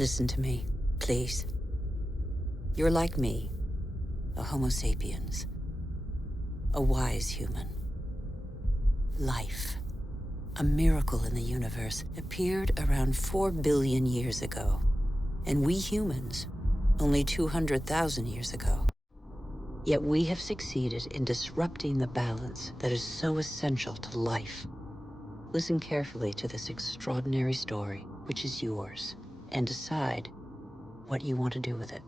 Listen to me, please. You're like me, a Homo sapiens, a wise human. Life, a miracle in the universe, appeared around 4 billion years ago, and we humans, only 200,000 years ago. Yet we have succeeded in disrupting the balance that is so essential to life. Listen carefully to this extraordinary story, which is yours, and decide what you want to do with it.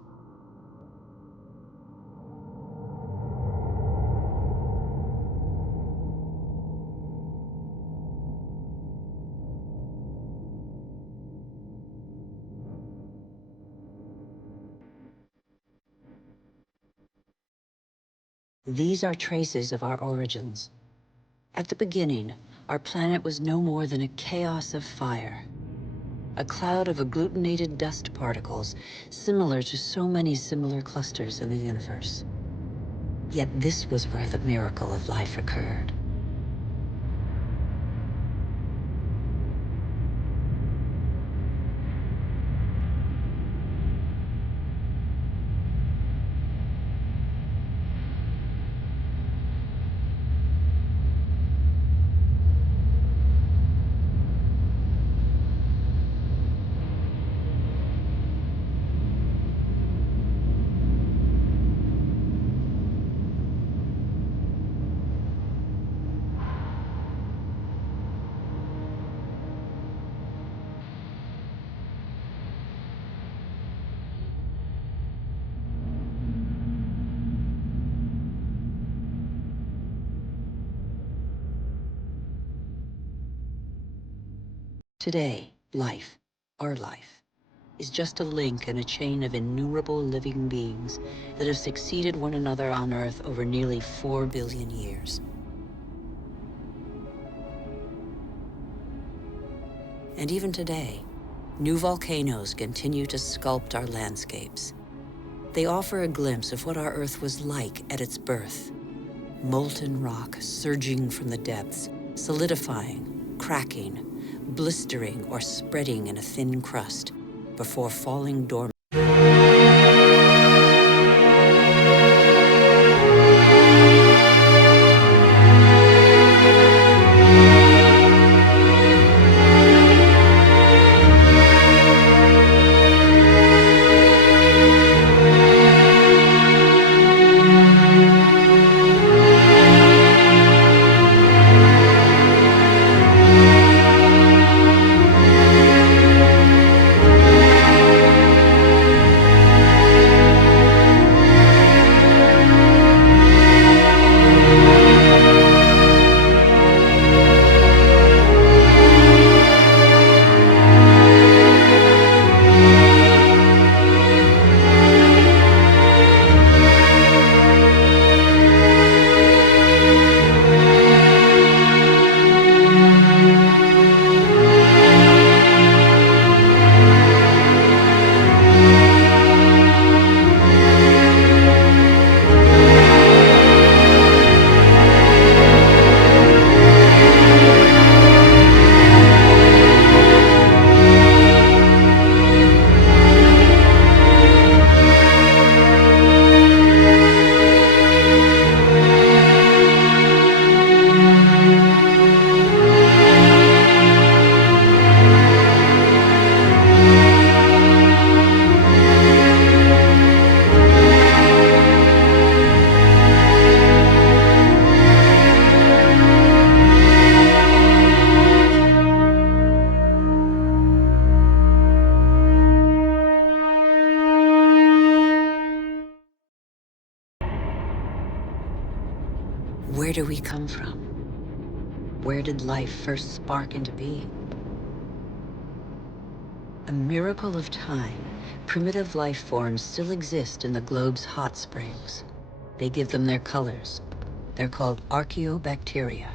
These are traces of our origins. At the beginning, our planet was no more than a chaos of fire. A cloud of agglutinated dust particles, similar to so many similar clusters in the universe. Yet this was where the miracle of life occurred. Today, life, our life, is just a link in a chain of innumerable living beings that have succeeded one another on Earth over nearly 4 billion years. And even today, new volcanoes continue to sculpt our landscapes. They offer a glimpse of what our Earth was like at its birth. Molten rock surging from the depths, solidifying, cracking, blistering or spreading in a thin crust before falling dormant. Where do we come from? Where did life first spark into being? A miracle of time, primitive life forms still exist in the globe's hot springs. They give them their colors. They're called archaeobacteria.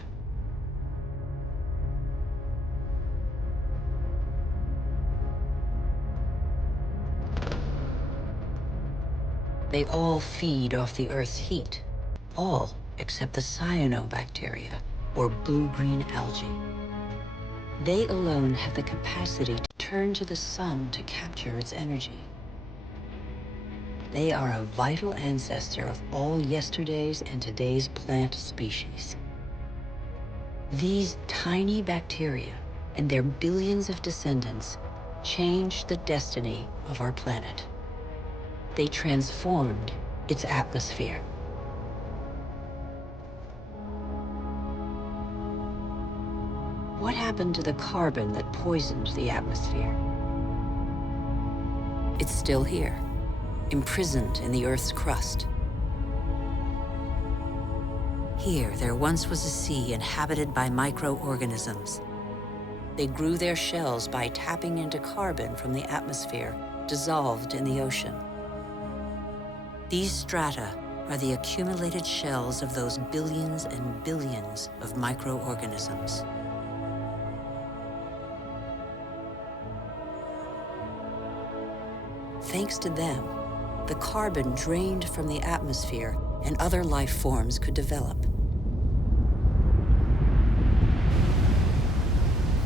They all feed off the Earth's heat. All except the cyanobacteria, or blue-green algae. They alone have the capacity to turn to the sun to capture its energy. They are a vital ancestor of all yesterday's and today's plant species. These tiny bacteria and their billions of descendants changed the destiny of our planet. They transformed its atmosphere. What happened to the carbon that poisoned the atmosphere? It's still here, imprisoned in the Earth's crust. Here, there once was a sea inhabited by microorganisms. They grew their shells by tapping into carbon from the atmosphere, dissolved in the ocean. These strata are the accumulated shells of those billions and billions of microorganisms. Thanks to them, the carbon drained from the atmosphere and other life forms could develop.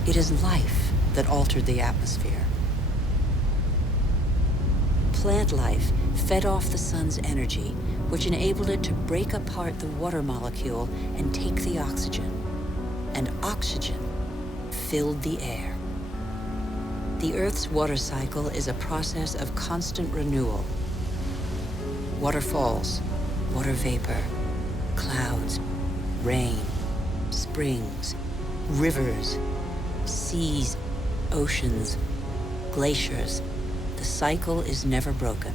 It is life that altered the atmosphere. Plant life fed off the sun's energy, which enabled it to break apart the water molecule and take the oxygen. And oxygen filled the air. The Earth's water cycle is a process of constant renewal. Waterfalls, water vapor, clouds, rain, springs, rivers, seas, oceans, glaciers. The cycle is never broken.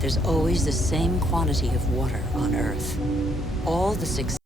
There's always the same quantity of water on Earth. All the success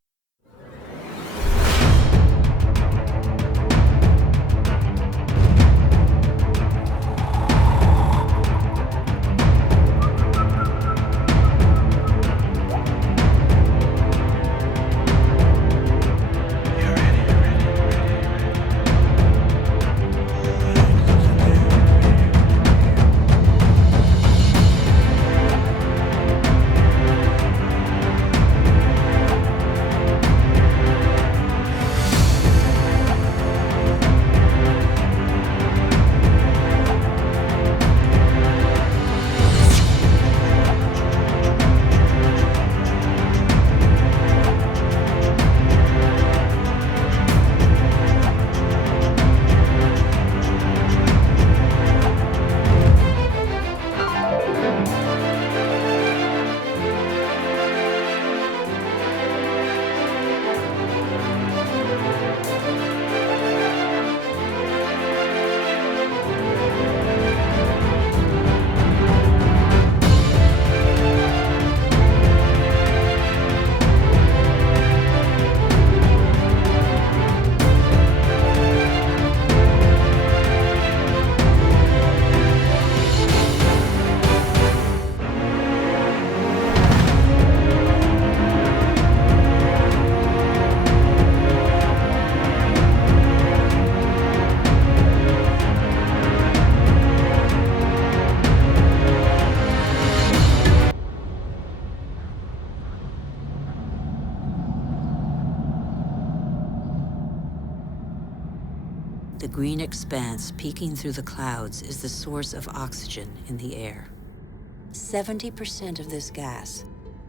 The green expanse peeking through the clouds is the source of oxygen in the air. 70% of this gas,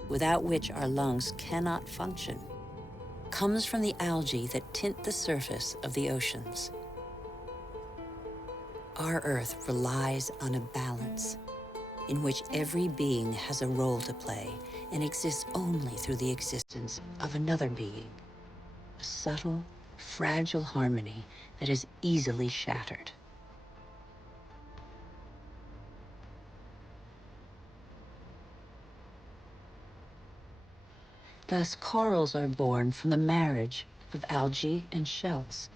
without which our lungs cannot function, comes from the algae that tint the surface of the oceans. Our Earth relies on a balance in which every being has a role to play and exists only through the existence of another being. A subtle, fragile harmony that is easily shattered. Thus, corals are born from the marriage of algae and shells.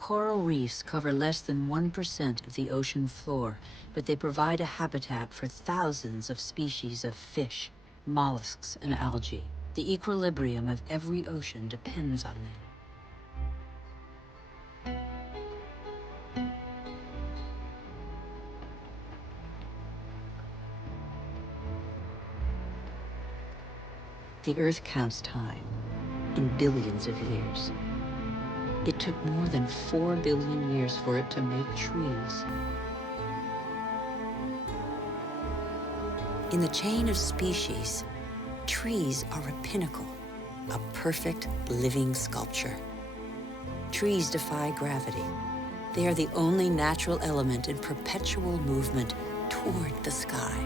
Coral reefs cover less than 1% of the ocean floor, but they provide a habitat for thousands of species of fish, mollusks, and algae. The equilibrium of every ocean depends on them. The Earth counts time in billions of years. It took more than 4 billion years for it to make trees. In the chain of species, trees are a pinnacle, a perfect living sculpture. Trees defy gravity. They are the only natural element in perpetual movement toward the sky.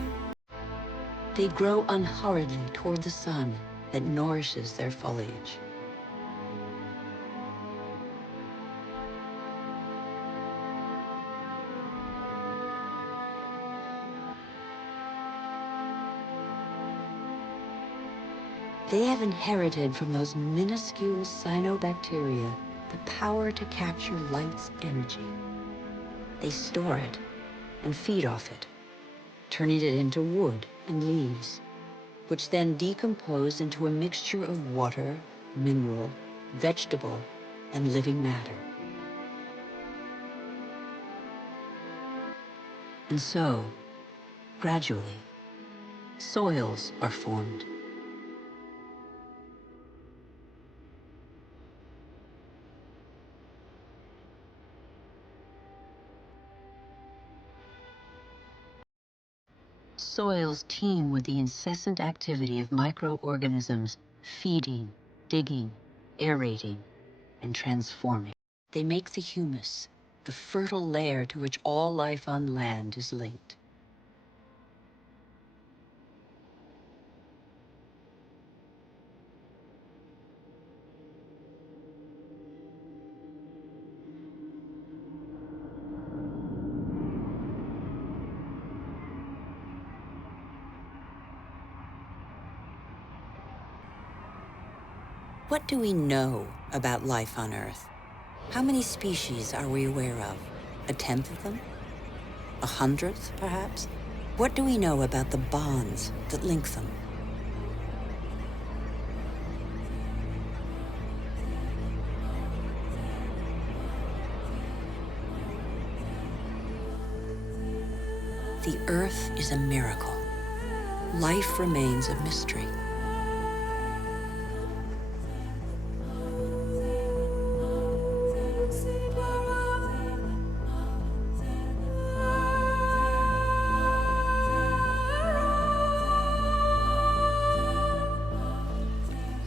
They grow unhurriedly toward the sun that nourishes their foliage. They have inherited from those minuscule cyanobacteria the power to capture light's energy. They store it and feed off it, turning it into wood and leaves, which then decompose into a mixture of water, mineral, vegetable, and living matter. And so, gradually, soils are formed. Soils teem with the incessant activity of microorganisms feeding, digging, aerating, and transforming. They make the humus, the fertile layer to which all life on land is linked. What do we know about life on Earth? How many species are we aware of? 1/10 of them? 100th, perhaps? What do we know about the bonds that link them? The Earth is a miracle. Life remains a mystery.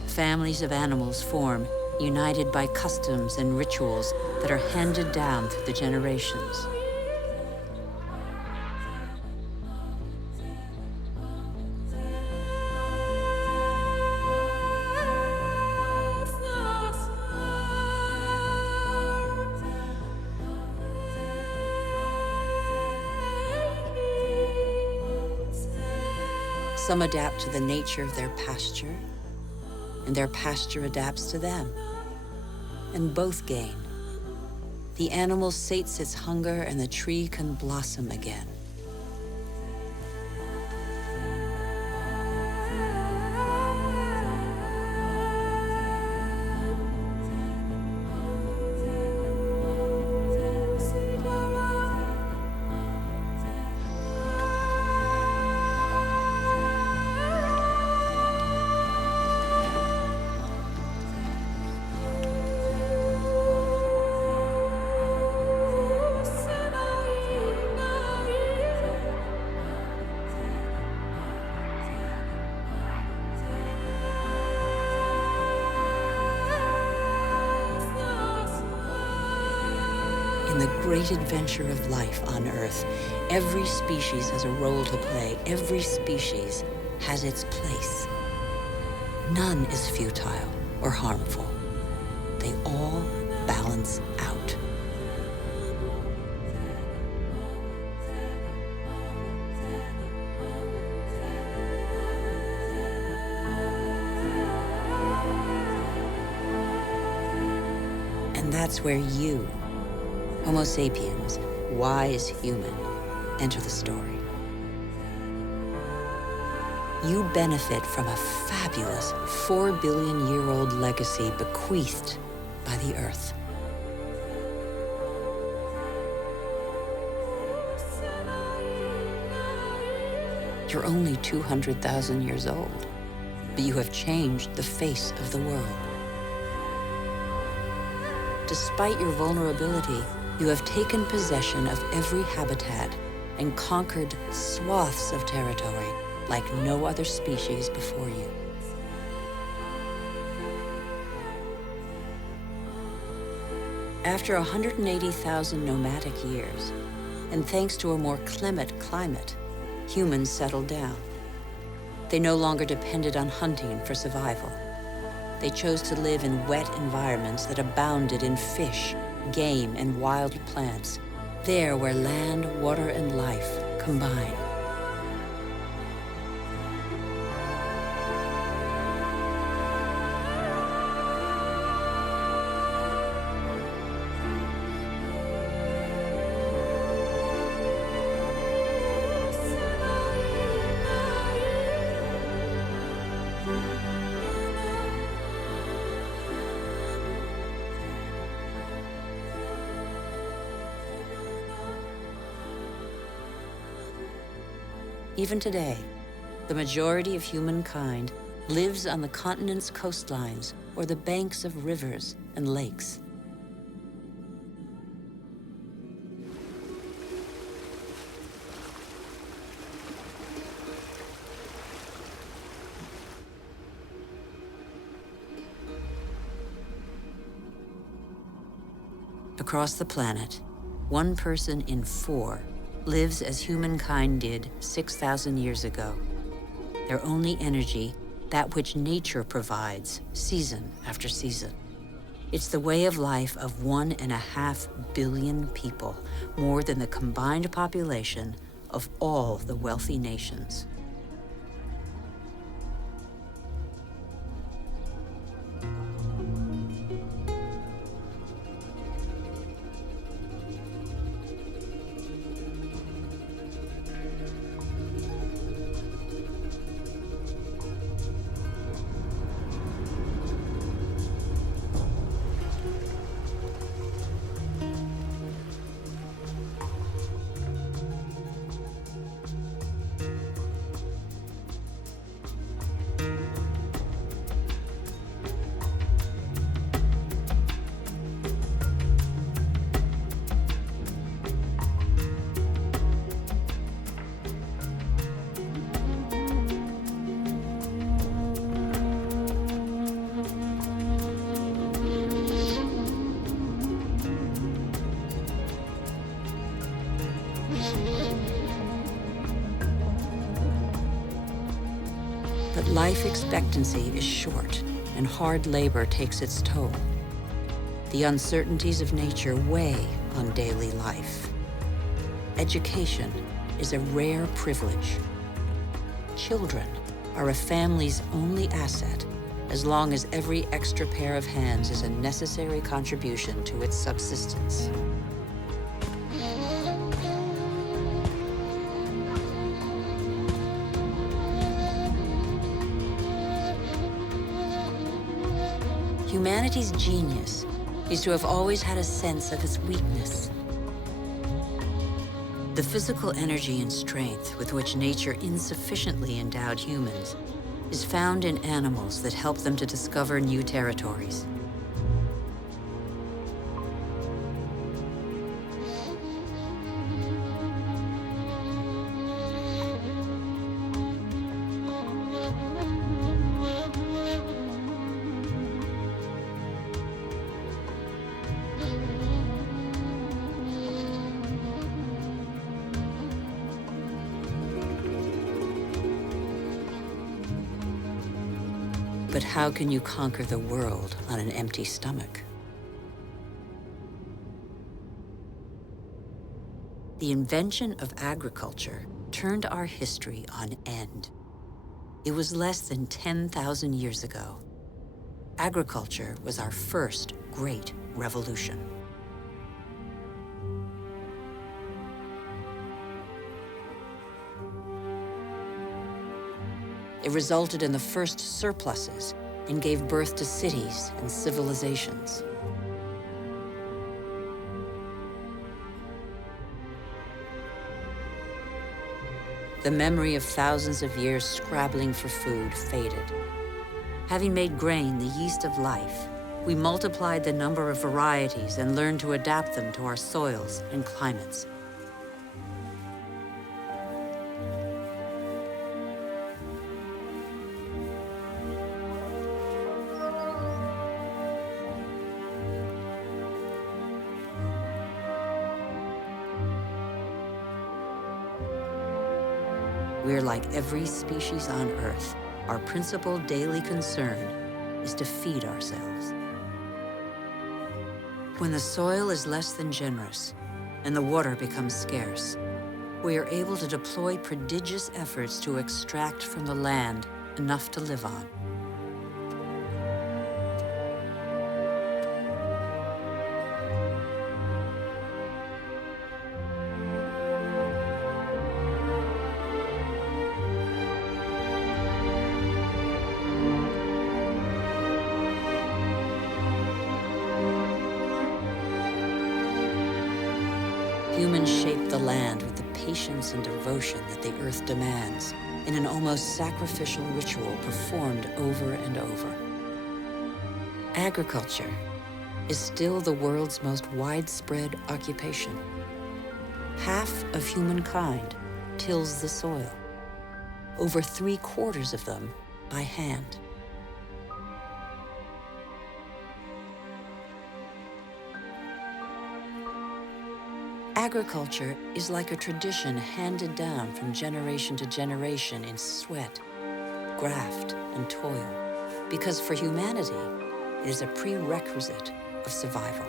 Families of animals form, united by customs and rituals that are handed down through the generations. Some adapt to the nature of their pasture, and their pasture adapts to them. And both gain. The animal sates its hunger, and the tree can blossom again. In the great adventure of life on Earth, every species has a role to play. Every species has its place. None is futile or harmful. They all balance out. And that's where you, Homo sapiens, wise human, enter the story. You benefit from a fabulous 4 billion-year-old legacy bequeathed by the Earth. You're only 200,000 years old, but you have changed the face of the world. despite your vulnerability, you have taken possession of every habitat and conquered swaths of territory like no other species before you. After 180,000 nomadic years, and thanks to a more clement climate, humans settled down. They no longer depended on hunting for survival. They chose to live in wet environments that abounded in fish, game, and wild plants, there where land, water, and life combine. Even today, the majority of humankind lives on the continent's coastlines or the banks of rivers and lakes. Across the planet, 1 person in 4 lives as humankind did 6,000 years ago. Their only energy, that which nature provides, season after season. It's the way of life of 1.5 billion people, more than the combined population of all the wealthy nations. But life expectancy is short, and hard labor takes its toll. The uncertainties of nature weigh on daily life. Education is a rare privilege. Children are a family's only asset, as long as every extra pair of hands is a necessary contribution to its subsistence. Humanity's genius is to have always had a sense of its weakness. The physical energy and strength with which nature insufficiently endowed humans is found in animals that help them to discover new territories. But how can you conquer the world on an empty stomach? The invention of agriculture turned our history on end. It was less than 10,000 years ago. Agriculture was our first great revolution. It resulted in the first surpluses and gave birth to cities and civilizations. The memory of thousands of years scrabbling for food faded. Having made grain the yeast of life, we multiplied the number of varieties and learned to adapt them to our soils and climates. We're like every species on Earth. Our principal daily concern is to feed ourselves. When the soil is less than generous and the water becomes scarce, we are able to deploy prodigious efforts to extract from the land enough to live on. Humans shape the land with the patience and devotion that the earth demands in an almost sacrificial ritual performed over and over. Agriculture is still the world's most widespread occupation. Half of humankind tills the soil, over 3/4 of them by hand. Agriculture is like a tradition handed down from generation to generation in sweat, graft, and toil, because for humanity, it is a prerequisite of survival.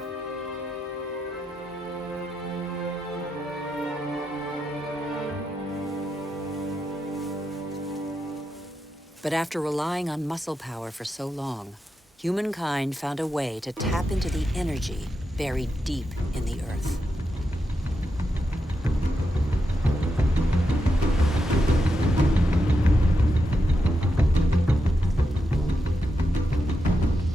But after relying on muscle power for so long, humankind found a way to tap into the energy buried deep in the earth.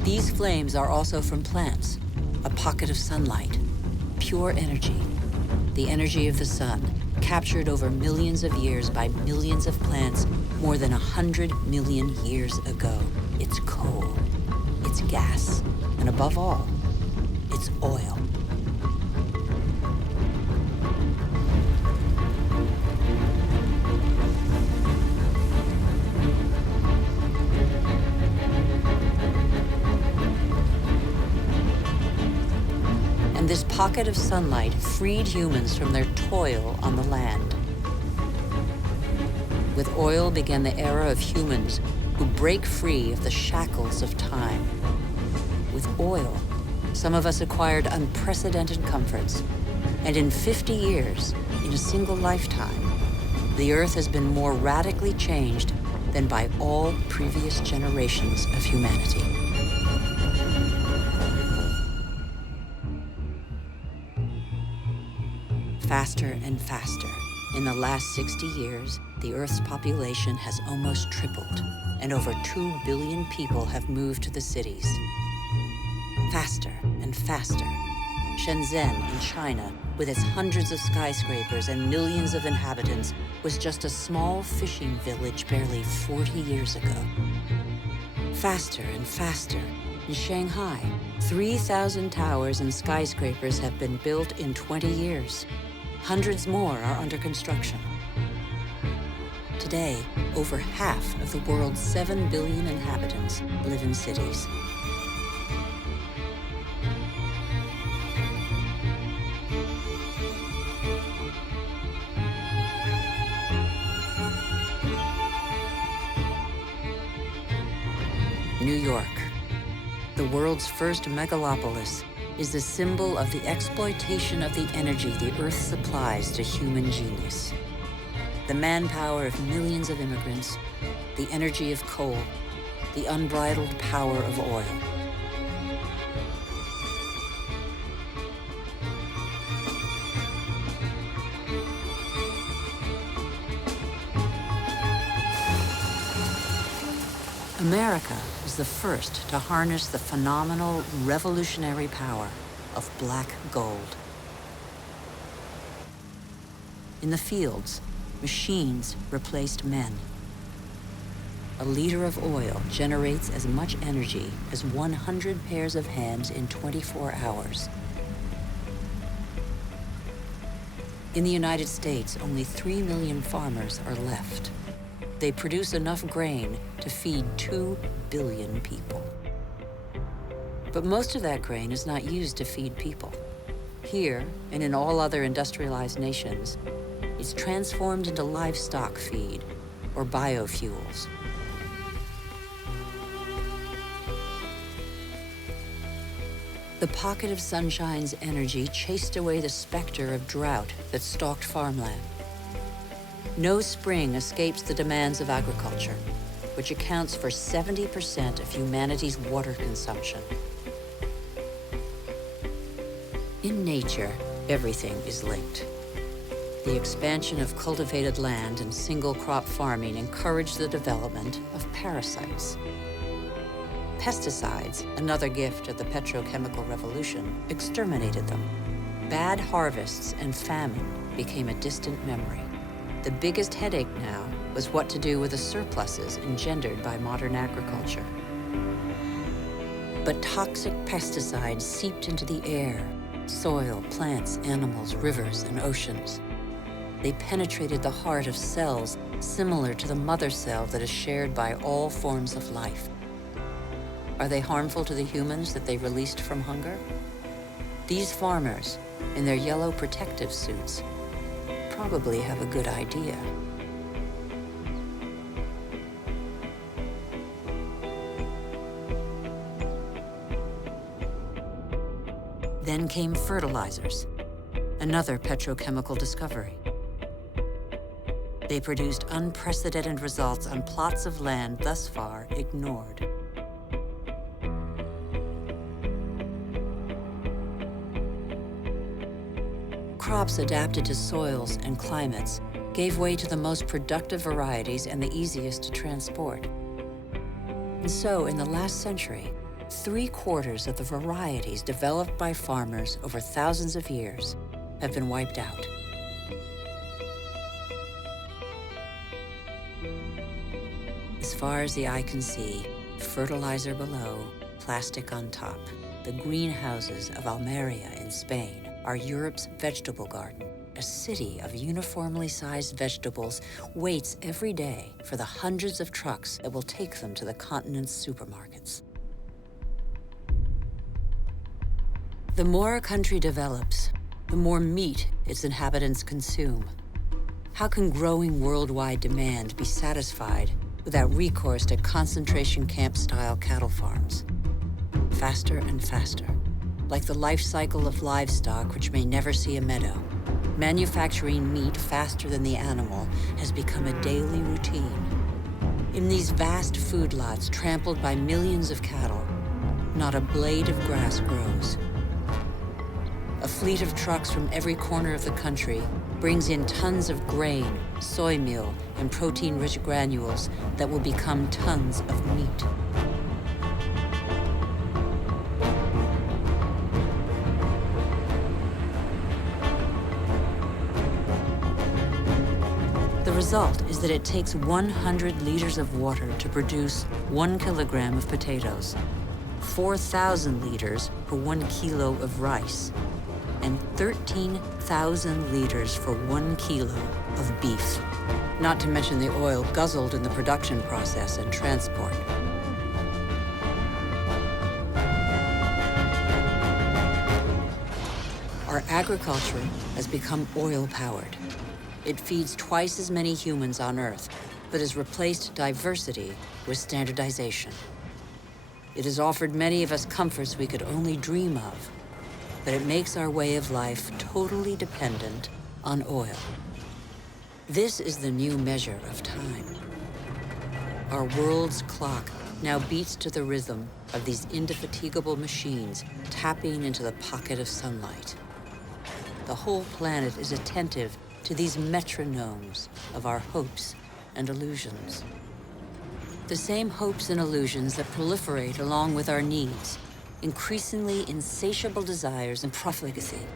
These flames are also from plants, a pocket of sunlight, pure energy, the energy of the sun, captured over millions of years by millions of plants more than 100 million years ago. It's coal, it's gas, and above all, it's oil. And this pocket of sunlight freed humans from their toil on the land. With oil began the era of humans who break free of the shackles of time. With oil, some of us acquired unprecedented comforts. And in 50 years, in a single lifetime, the Earth has been more radically changed than by all previous generations of humanity. Faster and faster. In the last 60 years, the Earth's population has almost tripled, and over 2 billion people have moved to the cities. Faster and faster. Shenzhen in China, with its hundreds of skyscrapers and millions of inhabitants, was just a small fishing village barely 40 years ago. Faster and faster. In Shanghai, 3,000 towers and skyscrapers have been built in 20 years. Hundreds more are under construction. Today, over half of the world's 7 billion inhabitants live in cities. New York, the world's first megalopolis, is the symbol of the exploitation of the energy the Earth supplies to human genius. The manpower of millions of immigrants, the energy of coal, the unbridled power of oil. America was the first to harness the phenomenal, revolutionary power of black gold. In the fields, machines replaced men. a liter of oil generates as much energy as 100 pairs of hands in 24 hours. In the United States, only 3 million farmers are left. They produce enough grain to feed 2 billion people. But most of that grain is not used to feed people. Here, and in all other industrialized nations, it's transformed into livestock feed or biofuels. The pocket of sunshine's energy chased away the specter of drought that stalked farmland. No spring escapes the demands of agriculture, which accounts for 70% of humanity's water consumption. In nature, everything is linked. The expansion of cultivated land and single-crop farming encouraged the development of parasites. Pesticides, another gift of the petrochemical revolution, exterminated them. Bad harvests and famine became a distant memory. The biggest headache now was what to do with the surpluses engendered by modern agriculture. But toxic pesticides seeped into the air, soil, plants, animals, rivers, and oceans. They penetrated the heart of cells similar to the mother cell that is shared by all forms of life. Are they harmful to the humans that they released from hunger? These farmers, in their yellow protective suits, probably have a good idea. Then came fertilizers, another petrochemical discovery. They produced unprecedented results on plots of land thus far ignored. Crops adapted to soils and climates gave way to the most productive varieties and the easiest to transport. And so, in the last century, 3/4 of the varieties developed by farmers over thousands of years have been wiped out. As far as the eye can see, fertilizer below, plastic on top. The greenhouses of Almeria in Spain are Europe's vegetable garden. A city of uniformly sized vegetables waits every day for the hundreds of trucks that will take them to the continent's supermarkets. The more a country develops, the more meat its inhabitants consume. How can growing worldwide demand be satisfied without recourse to concentration camp-style cattle farms? Faster and faster. Like the life cycle of livestock, which may never see a meadow, manufacturing meat faster than the animal has become a daily routine. In these vast food lots trampled by millions of cattle, not a blade of grass grows. A fleet of trucks from every corner of the country brings in tons of grain, soy meal, and protein-rich granules that will become tons of meat. The result is that it takes 100 liters of water to produce 1 kilogram of potatoes, 4,000 liters for 1 kilo of rice, and 13,000 liters for 1 kilo of beef, not to mention the oil guzzled in the production process and transport. Our agriculture has become oil-powered. It feeds twice as many humans on Earth, but has replaced diversity with standardization. It has offered many of us comforts we could only dream of, but it makes our way of life totally dependent on oil. This is the new measure of time. Our world's clock now beats to the rhythm of these indefatigable machines tapping into the pocket of sunlight. The whole planet is attentive to these metronomes of our hopes and illusions. The same hopes and illusions that proliferate along with our needs, increasingly insatiable desires and profligacy.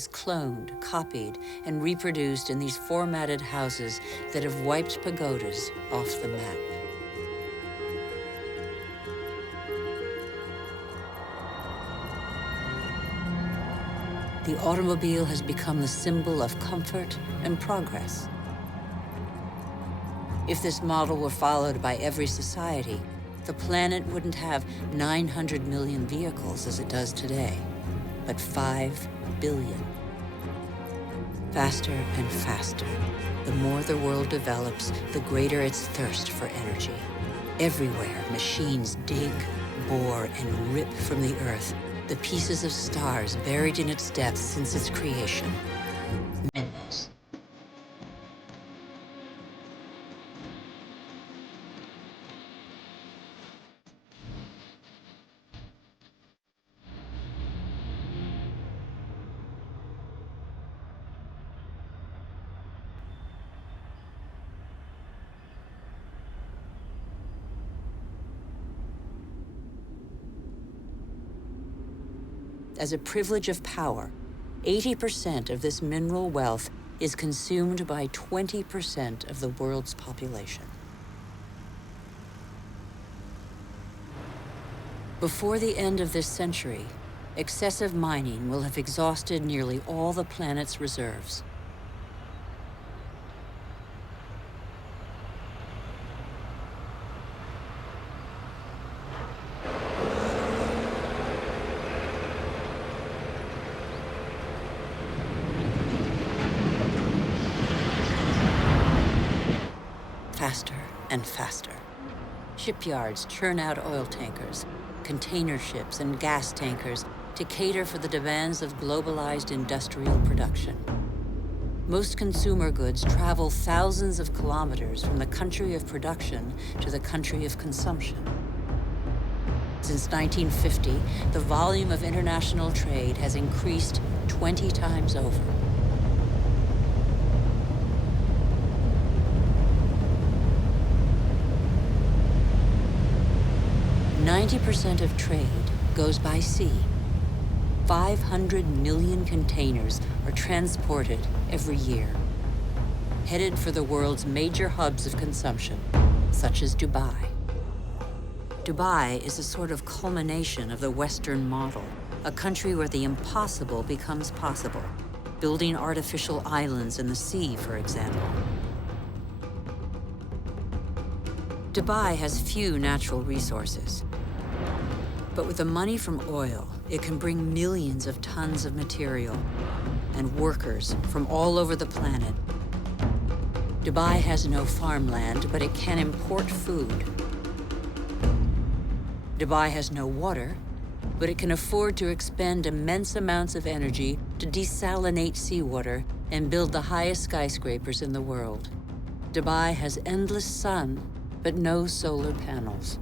is cloned, copied, and reproduced in these formatted houses that have wiped pagodas off the map. The automobile has become the symbol of comfort and progress. If this model were followed by every society, the planet wouldn't have 900 million vehicles as it does today, but 5 billion. Faster and faster. The more the world develops, the greater its thirst for energy. Everywhere, machines dig, bore, and rip from the Earth the pieces of stars buried in its depths since its creation. Minerals. As a privilege of power, 80% of this mineral wealth is consumed by 20% of the world's population. Before the end of this century, excessive mining will have exhausted nearly all the planet's reserves. Faster and faster. Shipyards churn out oil tankers, container ships, and gas tankers to cater for the demands of globalized industrial production. Most consumer goods travel thousands of kilometers from the country of production to the country of consumption. Since 1950, the volume of international trade has increased 20 times over. 90% of trade goes by sea. 500 million containers are transported every year, headed for the world's major hubs of consumption, such as Dubai. Dubai is a sort of culmination of the Western model, a country where the impossible becomes possible, building artificial islands in the sea, for example. Dubai has few natural resources. But with the money from oil, it can bring millions of tons of material and workers from all over the planet. Dubai has no farmland, but it can import food. Dubai has no water, but it can afford to expend immense amounts of energy to desalinate seawater and build the highest skyscrapers in the world. Dubai has endless sun, but no solar panels.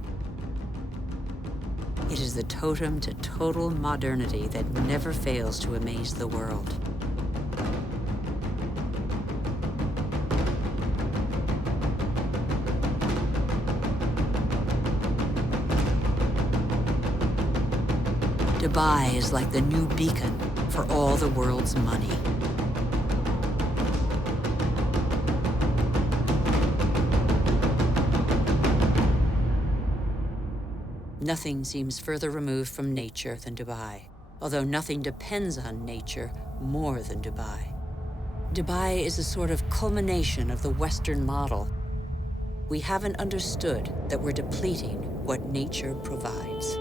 It is the totem to total modernity that never fails to amaze the world. Dubai is like the new beacon for all the world's money. Nothing seems further removed from nature than Dubai, although nothing depends on nature more than Dubai. Dubai is a sort of culmination of the Western model. We haven't understood that we're depleting what nature provides.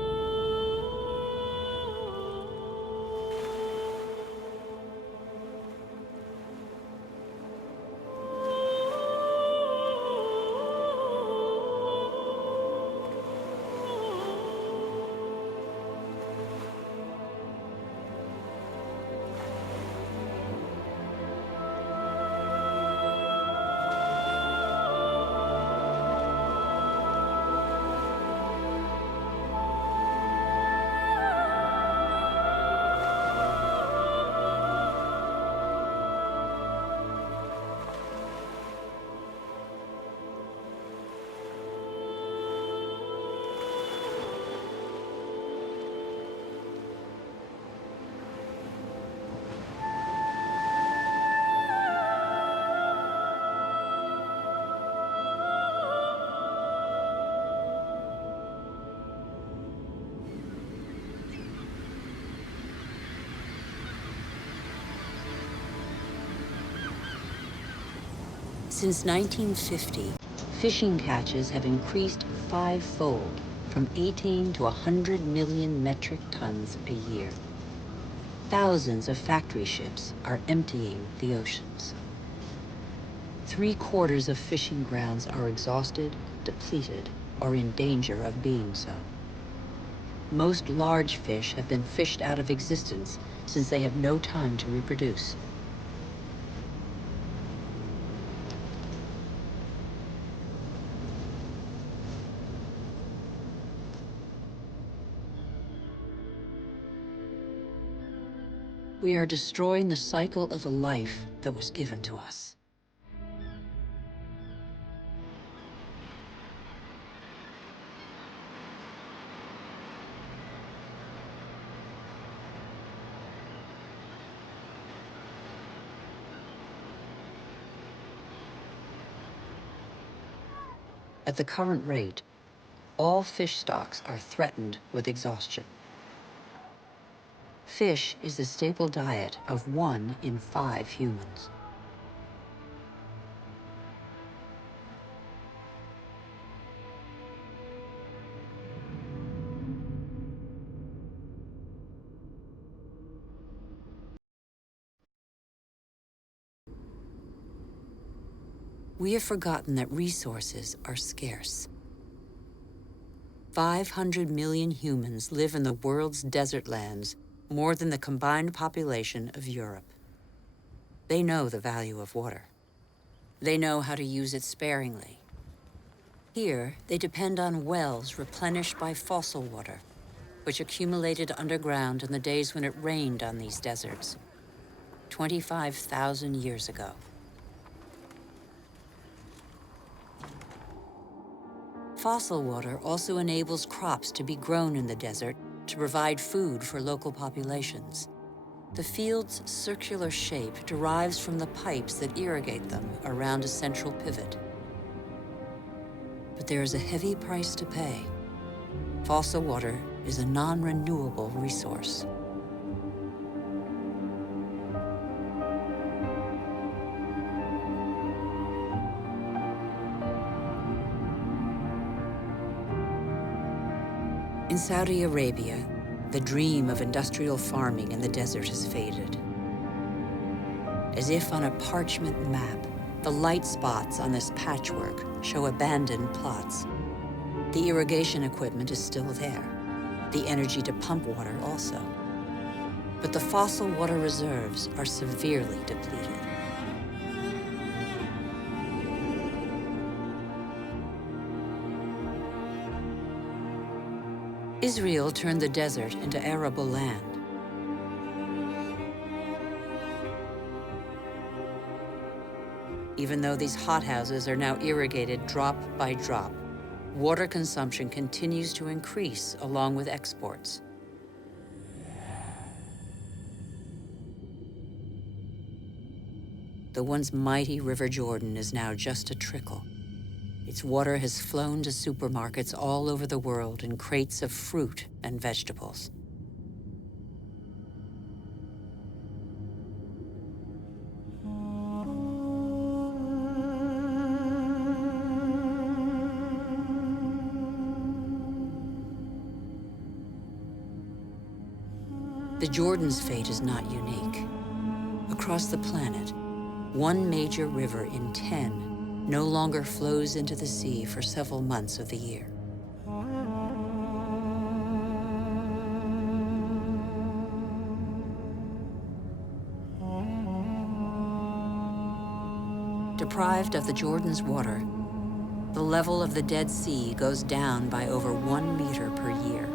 Since 1950, fishing catches have increased five-fold, from 18 to 100 million metric tons a year. Thousands of factory ships are emptying the oceans. 3/4 of fishing grounds are exhausted, depleted, or in danger of being so. Most large fish have been fished out of existence since they have no time to reproduce. We are destroying the cycle of a life that was given to us. At the current rate, all fish stocks are threatened with exhaustion. Fish is the staple diet of 1 in 5 humans. We have forgotten that resources are scarce. 500 million humans live in the world's desert lands, more than the combined population of Europe. They know the value of water. They know how to use it sparingly. Here, they depend on wells replenished by fossil water, which accumulated underground in the days when it rained on these deserts, 25,000 years ago. Fossil water also enables crops to be grown in the desert to provide food for local populations. The field's circular shape derives from the pipes that irrigate them around a central pivot. But there is a heavy price to pay. Fossil water is a non-renewable resource. In Saudi Arabia, the dream of industrial farming in the desert has faded. As if on a parchment map, the light spots on this patchwork show abandoned plots. The irrigation equipment is still there, the energy to pump water also. But the fossil water reserves are severely depleted. Israel turned the desert into arable land. Even though these hothouses are now irrigated drop by drop, water consumption continues to increase along with exports. The once mighty River Jordan is now just a trickle. Its water has flown to supermarkets all over the world in crates of fruit and vegetables. The Jordan's fate is not unique. Across the planet, one major river in 10 no longer flows into the sea for several months of the year. Deprived of the Jordan's water, the level of the Dead Sea goes down by over 1 meter per year.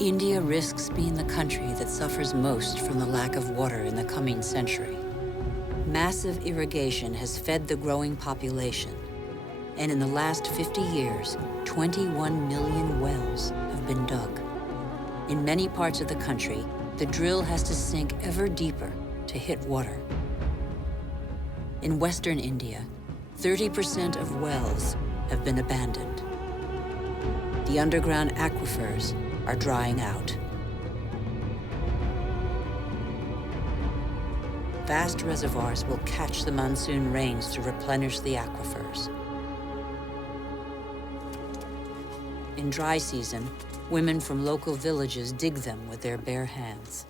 India risks being the country that suffers most from the lack of water in the coming century. Massive irrigation has fed the growing population, and in the last 50 years, 21 million wells have been dug. In many parts of the country, the drill has to sink ever deeper to hit water. In western India, 30% of wells have been abandoned. The underground aquifers are drying out. Vast reservoirs will catch the monsoon rains to replenish the aquifers. In dry season, women from local villages dig them with their bare hands.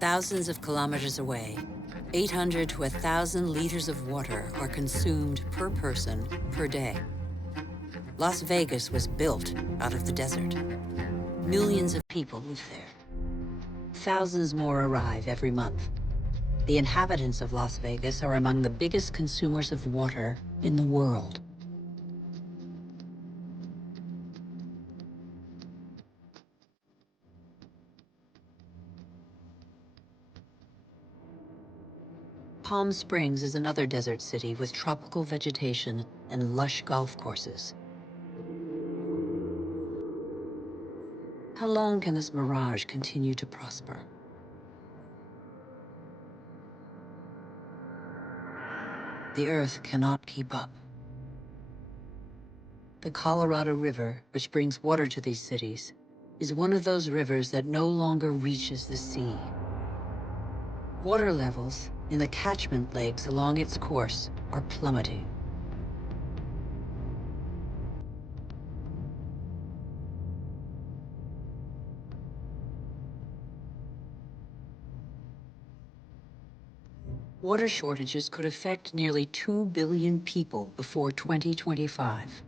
Thousands of kilometers away, 800 to 1,000 liters of water are consumed per person per day. Las Vegas was built out of the desert. Millions of people live there. Thousands more arrive every month. The inhabitants of Las Vegas are among the biggest consumers of water in the world. Palm Springs is another desert city with tropical vegetation and lush golf courses. How long can this mirage continue to prosper? The Earth cannot keep up. The Colorado River, which brings water to these cities, is one of those rivers that no longer reaches the sea. Water levels in the catchment lakes along its course are plummeting. Water shortages could affect nearly 2 billion people before 2025.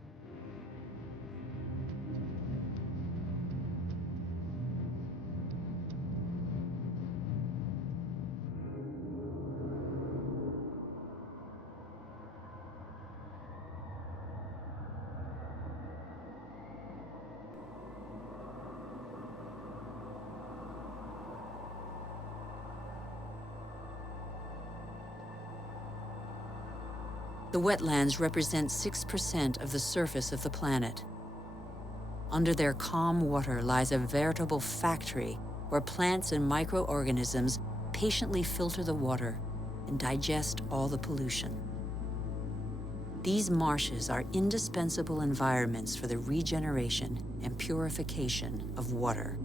The wetlands represent 6% of the surface of the planet. Under their calm water lies a veritable factory where plants and microorganisms patiently filter the water and digest all the pollution. These marshes are indispensable environments for the regeneration and purification of water.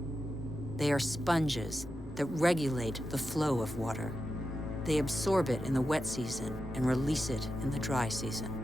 They are sponges that regulate the flow of water. They absorb it in the wet season and release it in the dry season.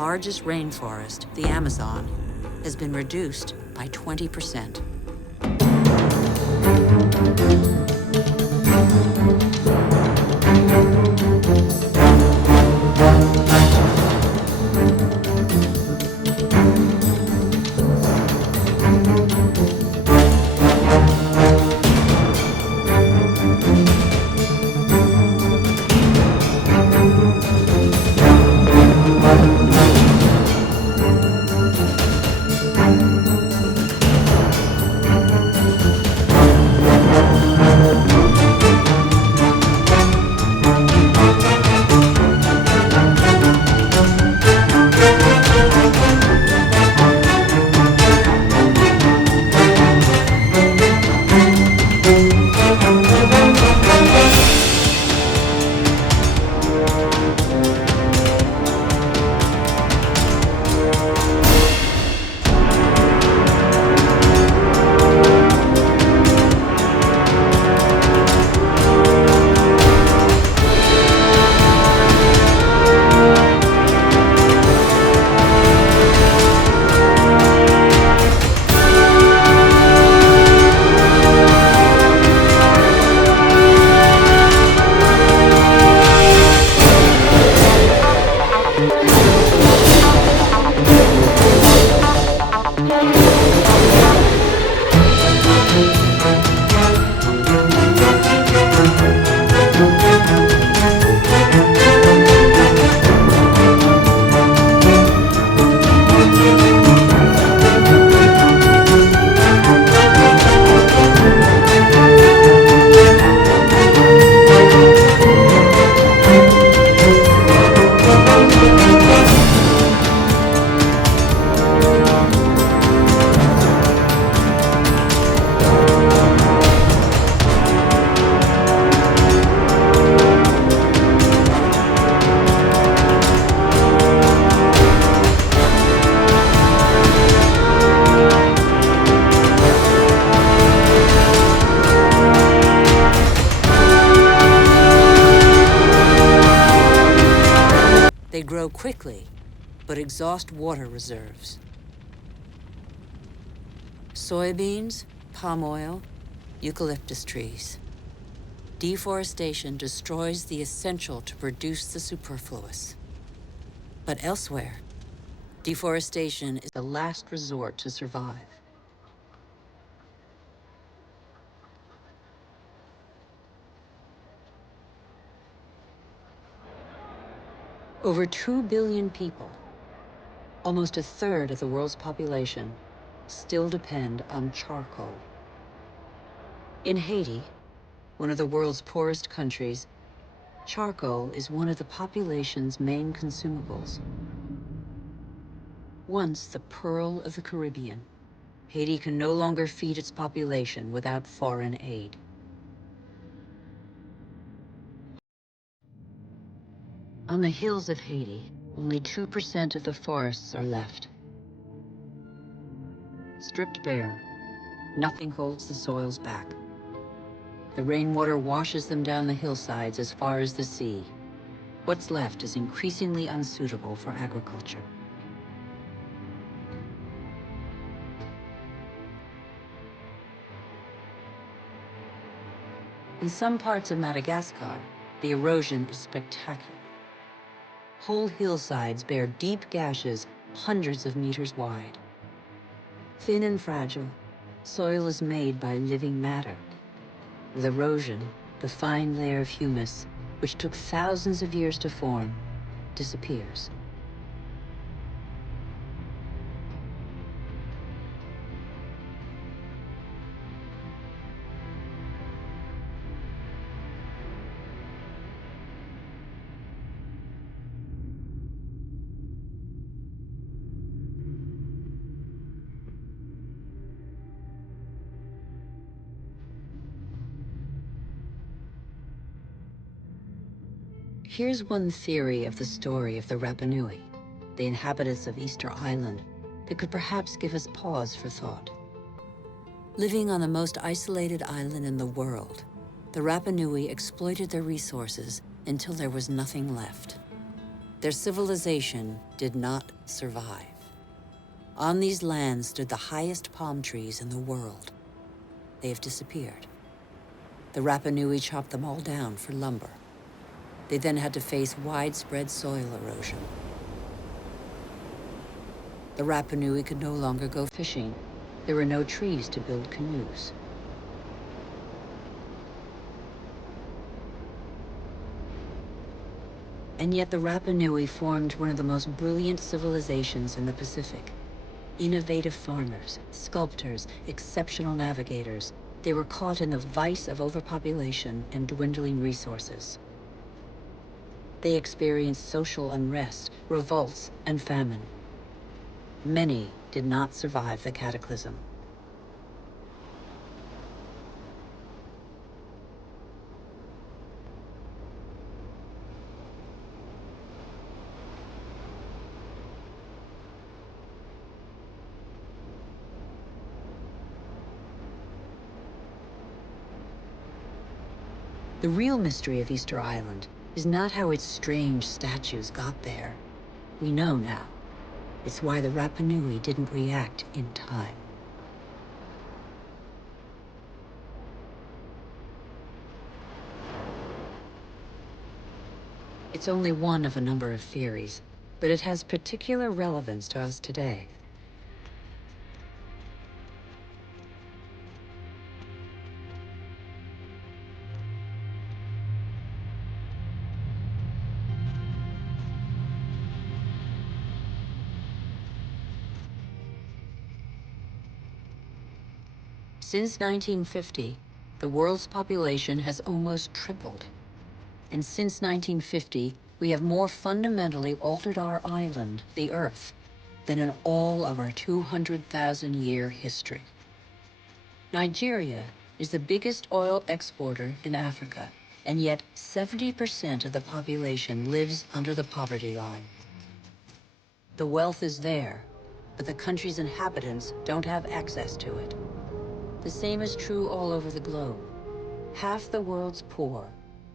largest rainforest, the Amazon, has been reduced by 20%. They grow quickly, but exhaust water reserves. Soybeans, palm oil, eucalyptus trees. Deforestation destroys the essential to produce the superfluous. But elsewhere, deforestation is the last resort to survive. Over 2 billion people, almost a third of the world's population, still depend on charcoal. In Haiti, one of the world's poorest countries, charcoal is one of the population's main consumables. Once the pearl of the Caribbean, Haiti can no longer feed its population without foreign aid. On the hills of Haiti, only 2% of the forests are left. Stripped bare, nothing holds the soils back. The rainwater washes them down the hillsides as far as the sea. What's left is increasingly unsuitable for agriculture. In some parts of Madagascar, the erosion is spectacular. Whole hillsides bear deep gashes hundreds of meters wide. Thin and fragile, soil is made by living matter. With erosion, the fine layer of humus, which took thousands of years to form, disappears. Here's one theory of the story of the Rapa Nui, the inhabitants of Easter Island, that could perhaps give us pause for thought. Living on the most isolated island in the world, the Rapa Nui exploited their resources until there was nothing left. Their civilization did not survive. On these lands stood the highest palm trees in the world. They have disappeared. The Rapa Nui chopped them all down for lumber. They then had to face widespread soil erosion. The Rapa Nui could no longer go fishing. There were no trees to build canoes. And yet the Rapa Nui formed one of the most brilliant civilizations in the Pacific. Innovative farmers, sculptors, exceptional navigators. They were caught in the vice of overpopulation and dwindling resources. They experienced social unrest, revolts, and famine. Many did not survive the cataclysm. The real mystery of Easter Island is not how its strange statues got there. We know now. It's why the Rapa Nui didn't react in time. It's only one of a number of theories, but it has particular relevance to us today. Since 1950, the world's population has almost tripled. And since 1950, we have more fundamentally altered our island, the Earth, than in all of our 200,000-year history. Nigeria is the biggest oil exporter in Africa, and yet 70% of the population lives under the poverty line. The wealth is there, but the country's inhabitants don't have access to it. The same is true all over the globe. Half the world's poor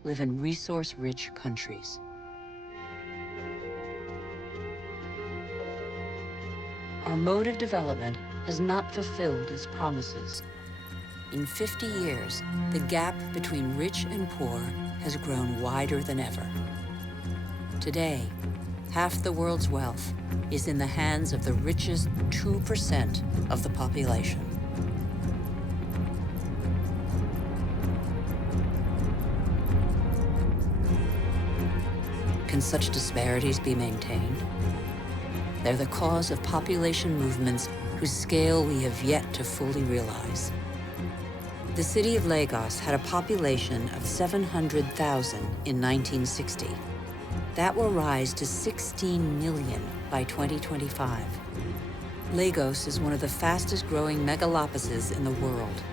live in resource-rich countries. Our mode of development has not fulfilled its promises. In 50 years, the gap between rich and poor has grown wider than ever. Today, half the world's wealth is in the hands of the richest 2% of the population. Can such disparities be maintained? They're the cause of population movements whose scale we have yet to fully realize. The city of Lagos had a population of 700,000 in 1960. That will rise to 16 million by 2025. Lagos is one of the fastest growing megalopolises in the world.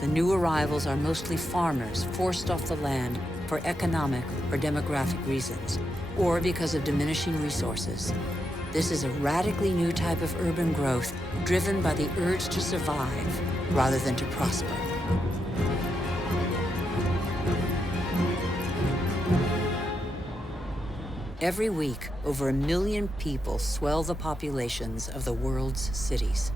The new arrivals are mostly farmers forced off the land for economic or demographic reasons, or because of diminishing resources. This is a radically new type of urban growth driven by the urge to survive rather than to prosper. Every week, over 1 million people swell the populations of the world's cities.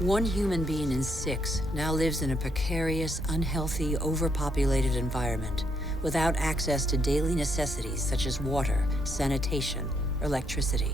One human being in 6 now lives in a precarious, unhealthy, overpopulated environment without access to daily necessities such as water, sanitation, or electricity.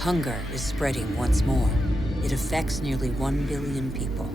Hunger is spreading once more. It affects nearly 1 billion people.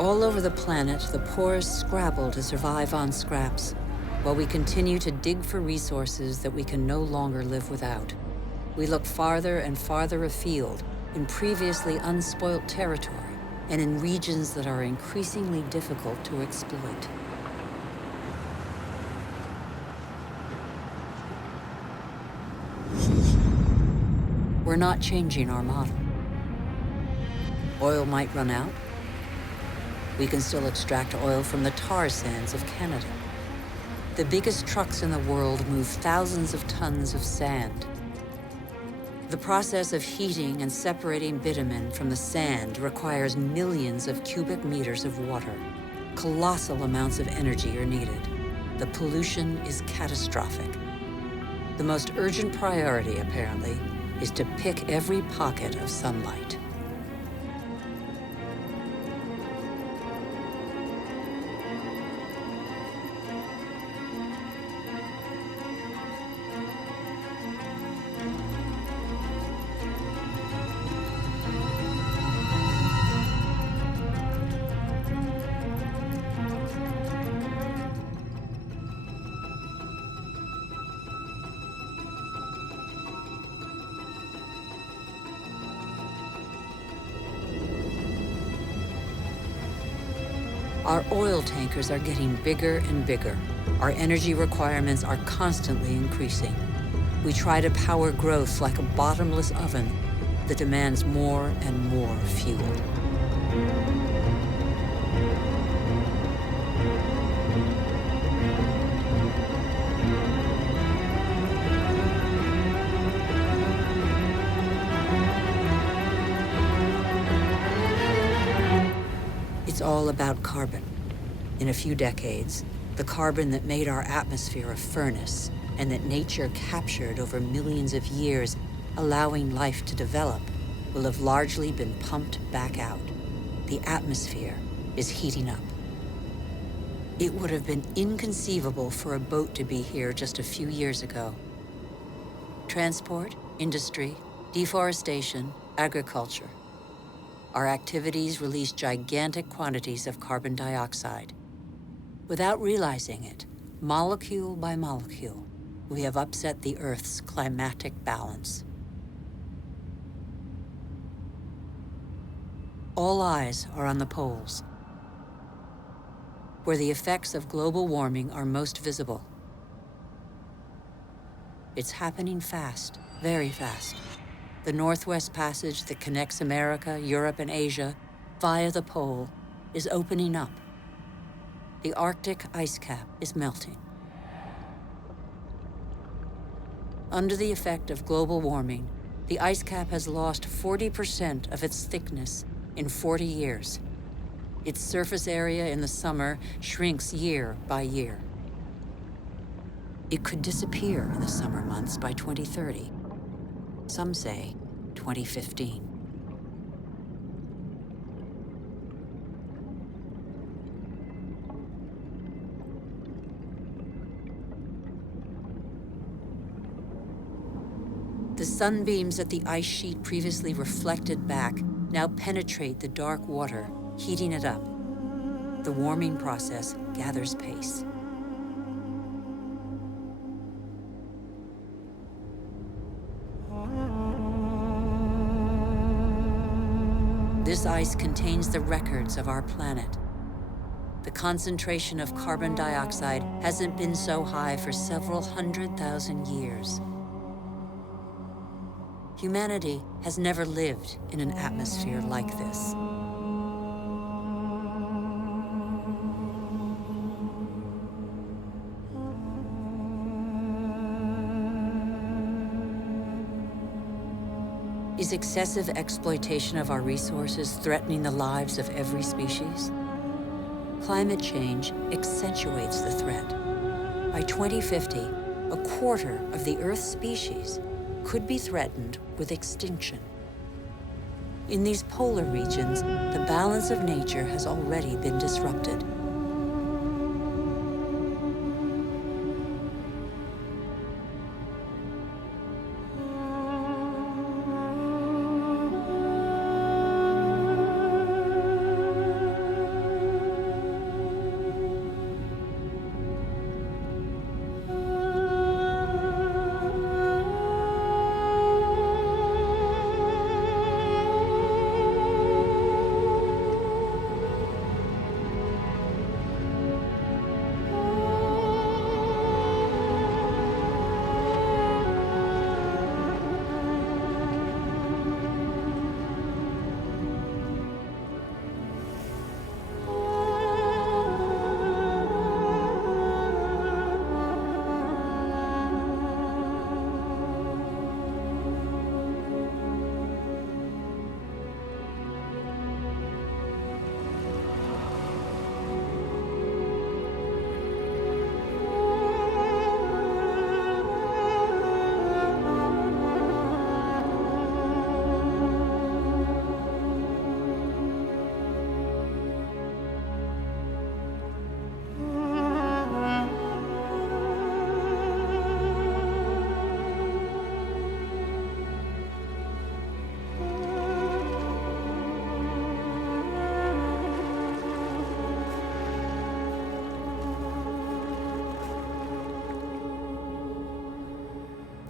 All over the planet, the poorest scrabble to survive on scraps, while we continue to dig for resources that we can no longer live without. We look farther and farther afield in previously unspoilt territory and in regions that are increasingly difficult to exploit. We're not changing our model. Oil might run out. We can still extract oil from the tar sands of Canada. The biggest trucks in the world move thousands of tons of sand. The process of heating and separating bitumen from the sand requires millions of cubic meters of water. Colossal amounts of energy are needed. The pollution is catastrophic. The most urgent priority, apparently, is to pick every pocket of sunlight. Our oil tankers are getting bigger and bigger. Our energy requirements are constantly increasing. We try to power growth like a bottomless oven that demands more and more fuel. It's all about carbon. In a few decades, the carbon that made our atmosphere a furnace and that nature captured over millions of years, allowing life to develop, will have largely been pumped back out. The atmosphere is heating up. It would have been inconceivable for a boat to be here just a few years ago. Transport, industry, deforestation, agriculture. Our activities release gigantic quantities of carbon dioxide. Without realizing it, molecule by molecule, we have upset the Earth's climatic balance. All eyes are on the poles, where the effects of global warming are most visible. It's happening fast, very fast. The Northwest Passage that connects America, Europe, and Asia via the pole is opening up. The Arctic ice cap is melting. Under the effect of global warming, the ice cap has lost 40% of its thickness in 40 years. Its surface area in the summer shrinks year by year. It could disappear in the summer months by 2030. Some say 2015. The sunbeams that the ice sheet previously reflected back now penetrate the dark water, heating it up. The warming process gathers pace. This ice contains the records of our planet. The concentration of carbon dioxide hasn't been so high for several 100,000 years. Humanity has never lived in an atmosphere like this. Is excessive exploitation of our resources threatening the lives of every species? Climate change accentuates the threat. By 2050, a quarter of the Earth's species could be threatened with extinction. In these polar regions, the balance of nature has already been disrupted.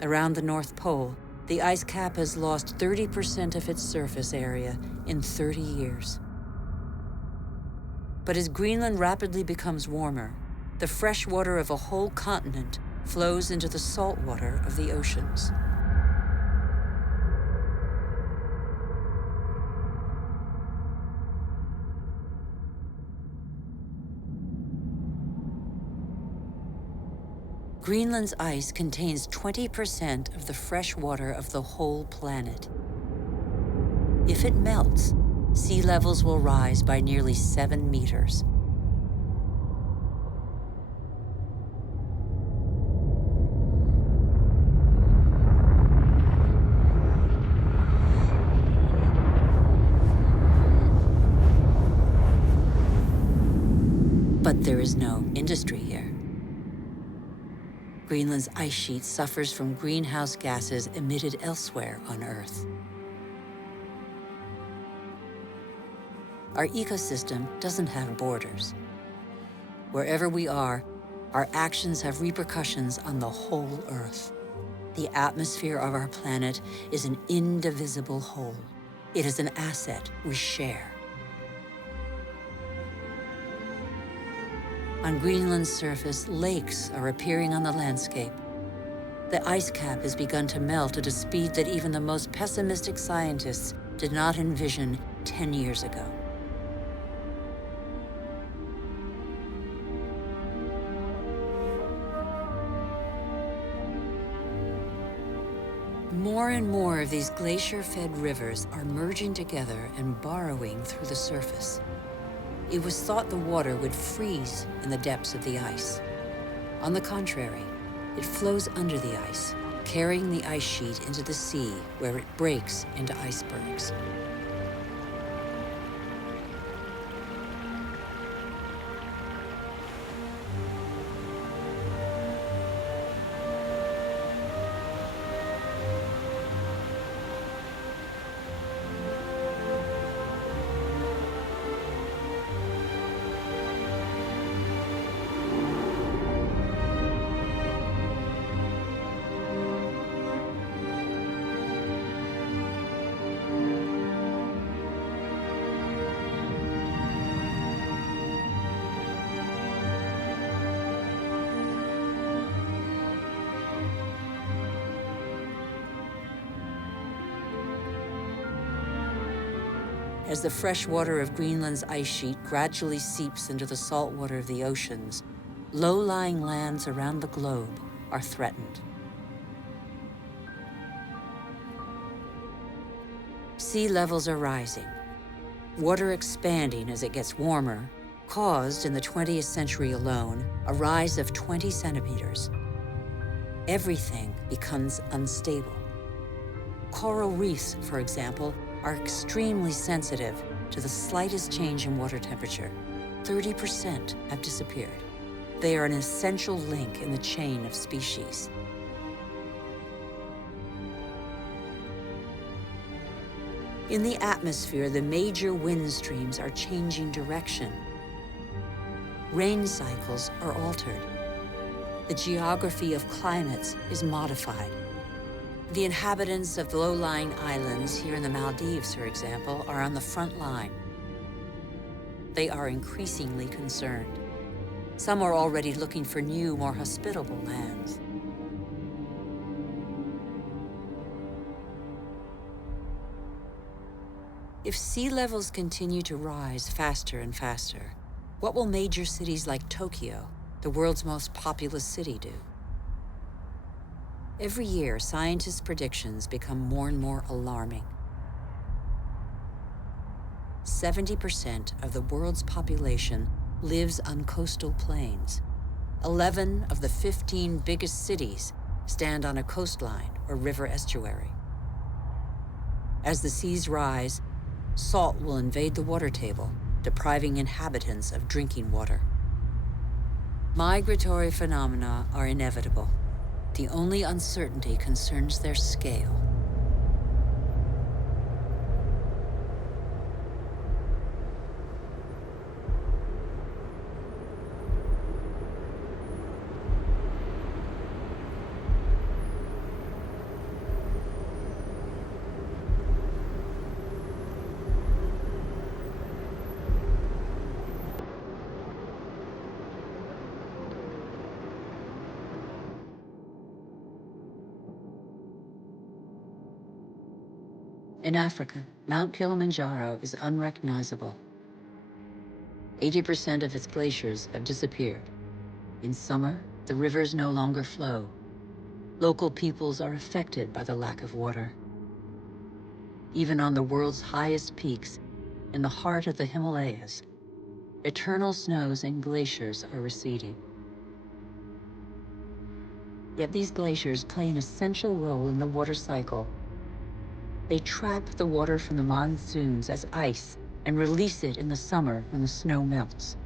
Around the North Pole, the ice cap has lost 30% of its surface area in 30 years. But as Greenland rapidly becomes warmer, the fresh water of a whole continent flows into the salt water of the oceans. Greenland's ice contains 20% of the fresh water of the whole planet. If it melts, sea levels will rise by nearly 7 meters. But there is no industry here. Greenland's ice sheet suffers from greenhouse gases emitted elsewhere on Earth. Our ecosystem doesn't have borders. Wherever we are, our actions have repercussions on the whole Earth. The atmosphere of our planet is an indivisible whole. It is an asset we share. On Greenland's surface, lakes are appearing on the landscape. The ice cap has begun to melt at a speed that even the most pessimistic scientists did not envision 10 years ago. More and more of these glacier-fed rivers are merging together and burrowing through the surface. It was thought the water would freeze in the depths of the ice. On the contrary, it flows under the ice, carrying the ice sheet into the sea, where it breaks into icebergs. As the fresh water of Greenland's ice sheet gradually seeps into the salt water of the oceans, low-lying lands around the globe are threatened. Sea levels are rising, water expanding as it gets warmer, caused in the 20th century alone a rise of 20 centimeters. Everything becomes unstable. Coral reefs, for example, are extremely sensitive to the slightest change in water temperature. 30% have disappeared. They are an essential link in the chain of species. In the atmosphere, the major wind streams are changing direction. Rain cycles are altered. The geography of climates is modified. The inhabitants of the low-lying islands here in the Maldives, for example, are on the front line. They are increasingly concerned. Some are already looking for new, more hospitable lands. If sea levels continue to rise faster and faster, what will major cities like Tokyo, the world's most populous city, do? Every year, scientists' predictions become more and more alarming. 70% of the world's population lives on coastal plains. 11 of the 15 biggest cities stand on a coastline or river estuary. As the seas rise, salt will invade the water table, depriving inhabitants of drinking water. Migratory phenomena are inevitable. The only uncertainty concerns their scale. In Africa, Mount Kilimanjaro is unrecognizable. 80% of its glaciers have disappeared. In summer, the rivers no longer flow. Local peoples are affected by the lack of water. Even on the world's highest peaks, in the heart of the Himalayas, eternal snows and glaciers are receding. Yet these glaciers play an essential role in the water cycle. They trap the water from the monsoons as ice and release it in the summer when the snow melts.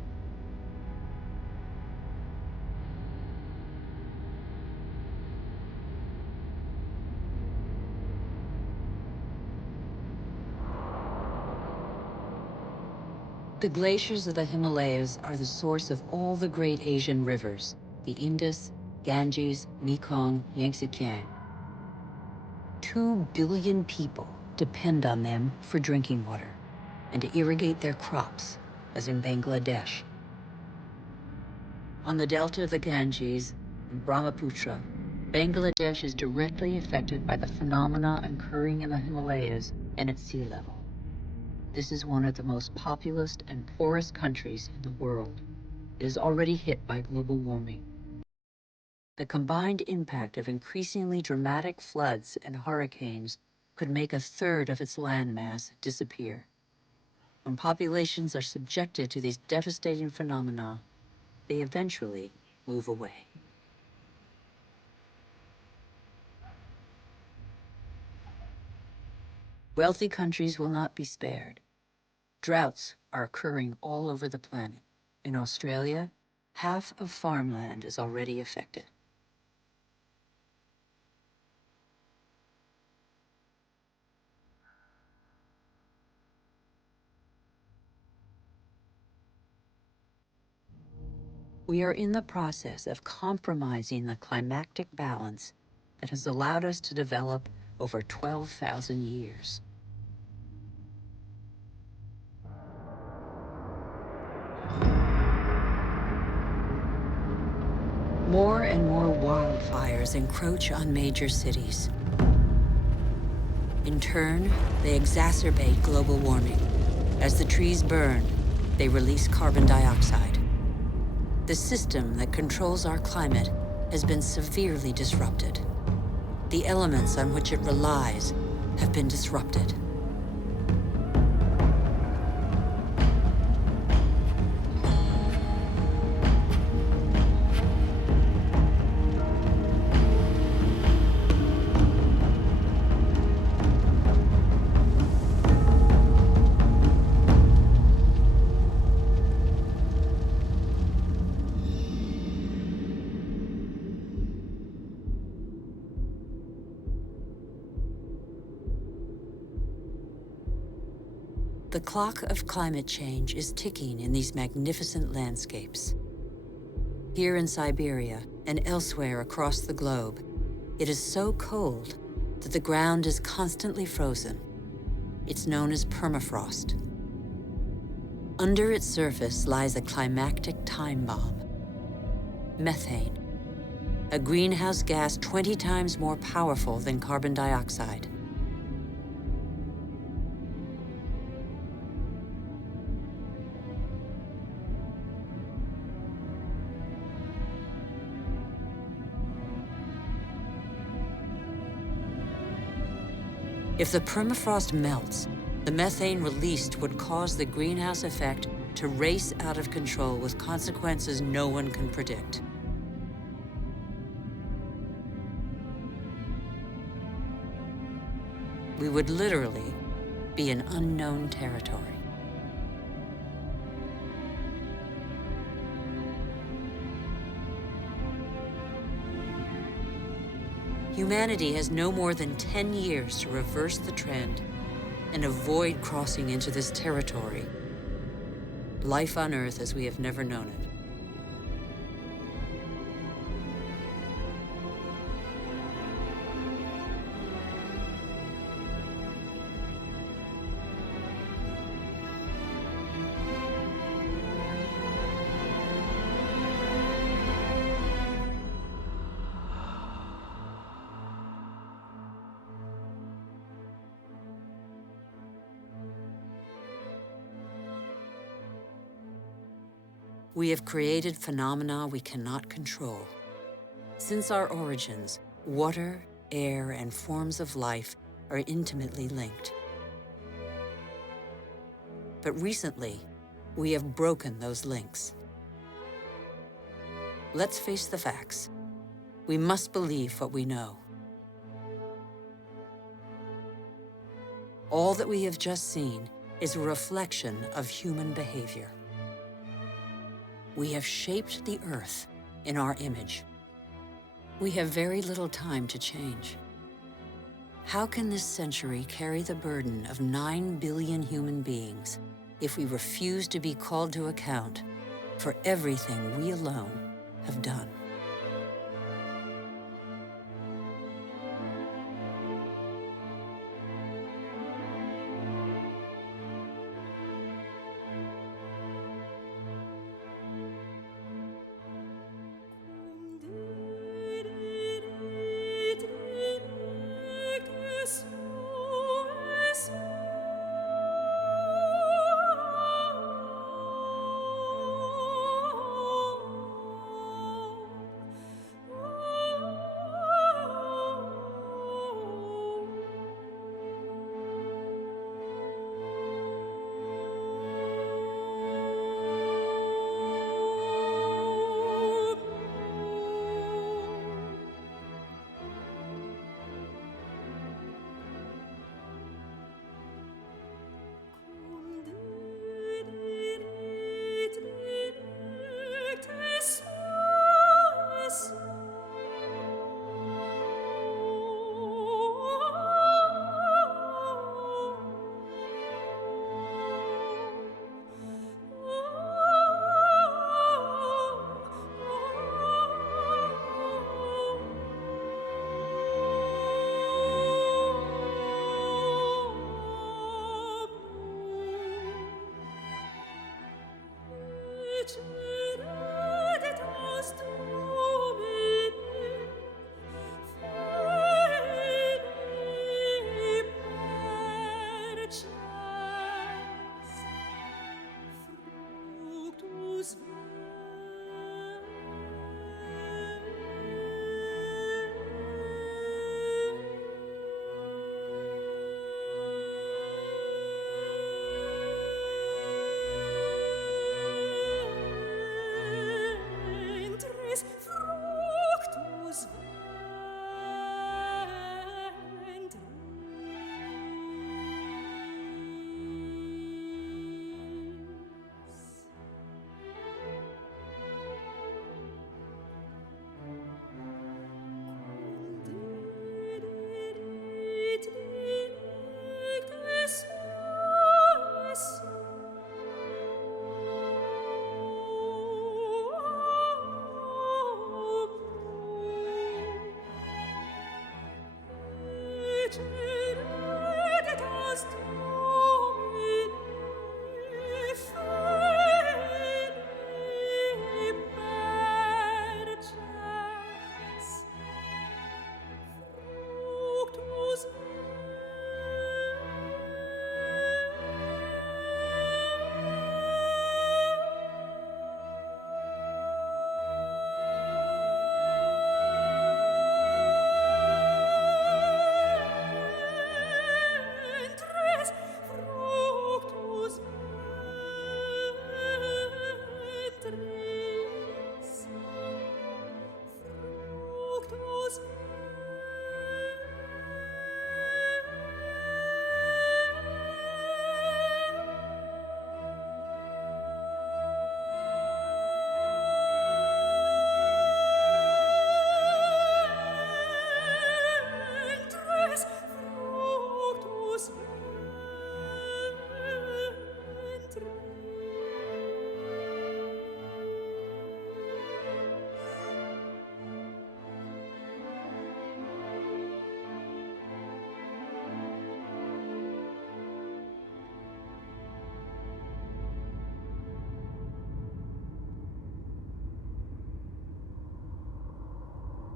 The glaciers of the Himalayas are the source of all the great Asian rivers, the Indus, Ganges, Mekong, Yangtze-Kiang. 2 billion people depend on them for drinking water and to irrigate their crops, as in Bangladesh. On the delta of the Ganges and Brahmaputra, Bangladesh is directly affected by the phenomena occurring in the Himalayas and at sea level. This is one of the most populous and poorest countries in the world. It is already hit by global warming. The combined impact of increasingly dramatic floods and hurricanes could make a third of its landmass disappear. When populations are subjected to these devastating phenomena, they eventually move away. Wealthy countries will not be spared. Droughts are occurring all over the planet. In Australia, half of farmland is already affected. We are in the process of compromising the climactic balance that has allowed us to develop over 12,000 years. More and more wildfires encroach on major cities. In turn, they exacerbate global warming. As the trees burn, they release carbon dioxide. The system that controls our climate has been severely disrupted. The elements on which it relies have been disrupted. The clock of climate change is ticking in these magnificent landscapes. Here in Siberia and elsewhere across the globe, it is so cold that the ground is constantly frozen. It's known as permafrost. Under its surface lies a climactic time bomb: methane, a greenhouse gas 20 times more powerful than carbon dioxide. If the permafrost melts, the methane released would cause the greenhouse effect to race out of control with consequences no one can predict. We would literally be in unknown territory. Humanity has no more than 10 years to reverse the trend and avoid crossing into this territory. Life on Earth as we have never known it. We have created phenomena we cannot control. Since our origins, water, air, and forms of life are intimately linked. But recently, we have broken those links. Let's face the facts. We must believe what we know. All that we have just seen is a reflection of human behavior. We have shaped the Earth in our image. We have very little time to change. How can this century carry the burden of 9 billion human beings if we refuse to be called to account for everything we alone have done?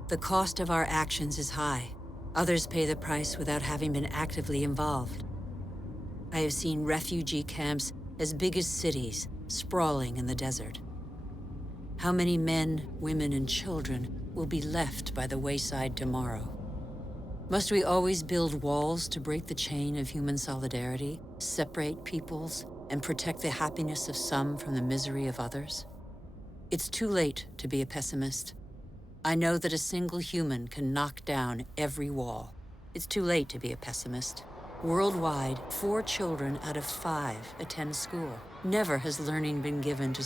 The cost of our actions is high. Others pay the price without having been actively involved. I have seen refugee camps as big as cities, sprawling in the desert. How many men, women, and children will be left by the wayside tomorrow? Must we always build walls to break the chain of human solidarity, separate peoples, and protect the happiness of some from the misery of others? It's too late to be a pessimist. I know that a single human can knock down every wall. It's too late to be a pessimist. Worldwide, 4 children out of 5 attend school. Never has learning been given to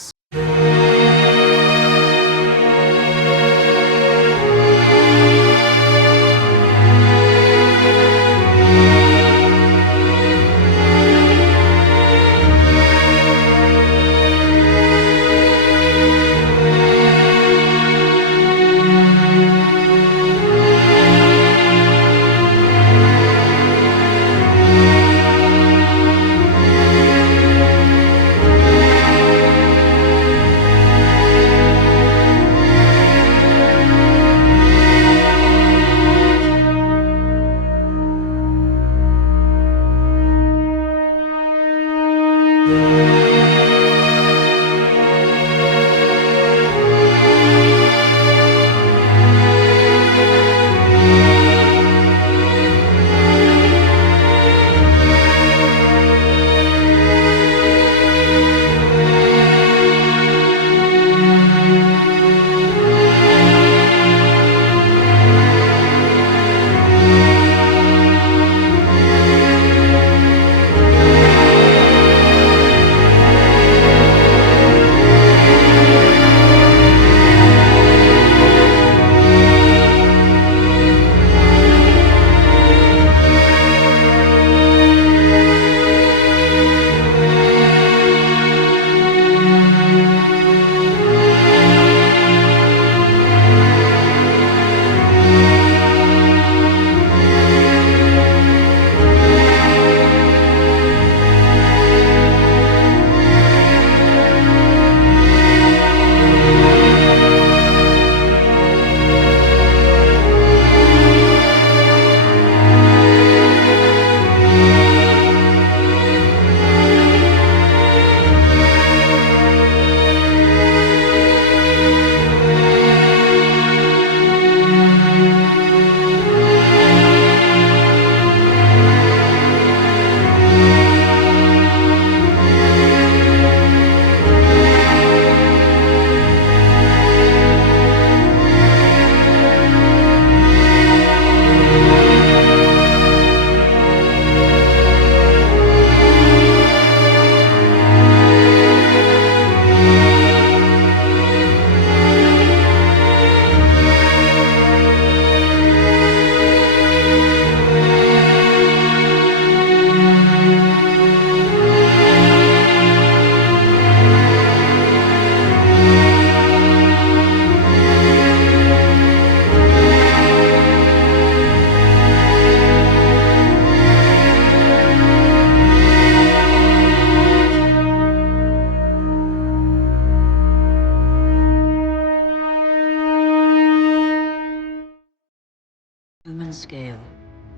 human scale.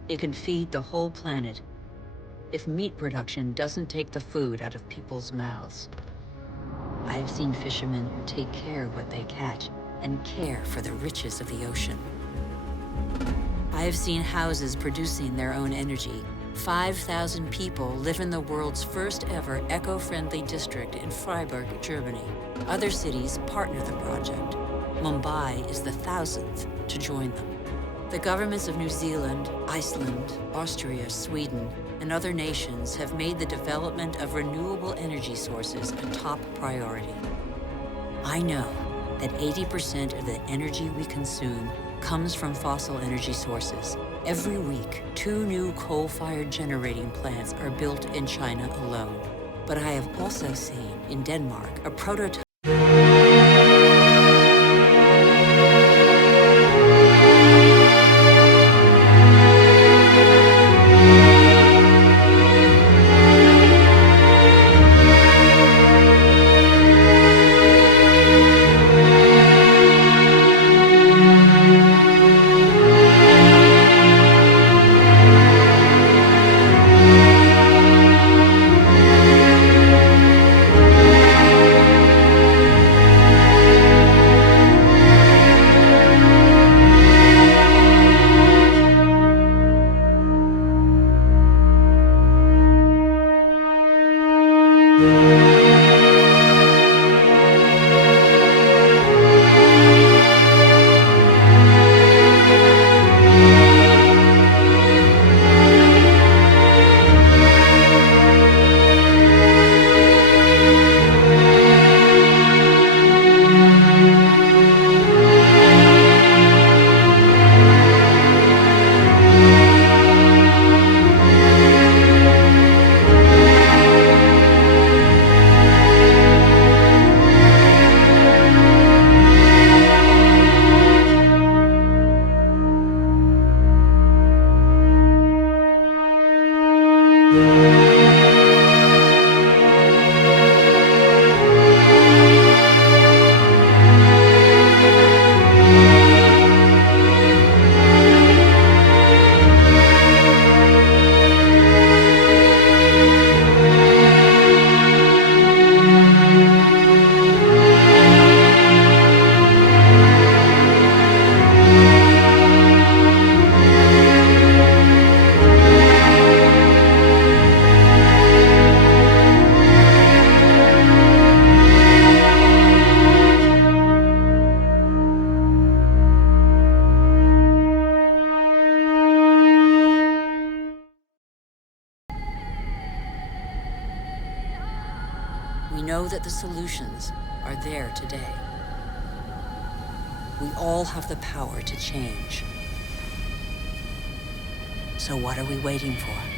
It can feed the whole planet if meat production doesn't take the food out of people's mouths. I have seen fishermen who take care of what they catch and care for the riches of the ocean. I have seen houses producing their own energy. 5,000 people live in the world's first ever eco-friendly district in Freiburg, Germany. Other cities partner the project. Mumbai is the 1,000th to join them. The governments of New Zealand, Iceland, Austria, Sweden, and other nations have made the development of renewable energy sources a top priority. I know that 80% of the energy we consume comes from fossil energy sources. Every week, 2 new coal-fired generating plants are built in China alone. But I have also seen, in Denmark, a prototype We know that the solutions are there today. We all have the power to change. So what are we waiting for?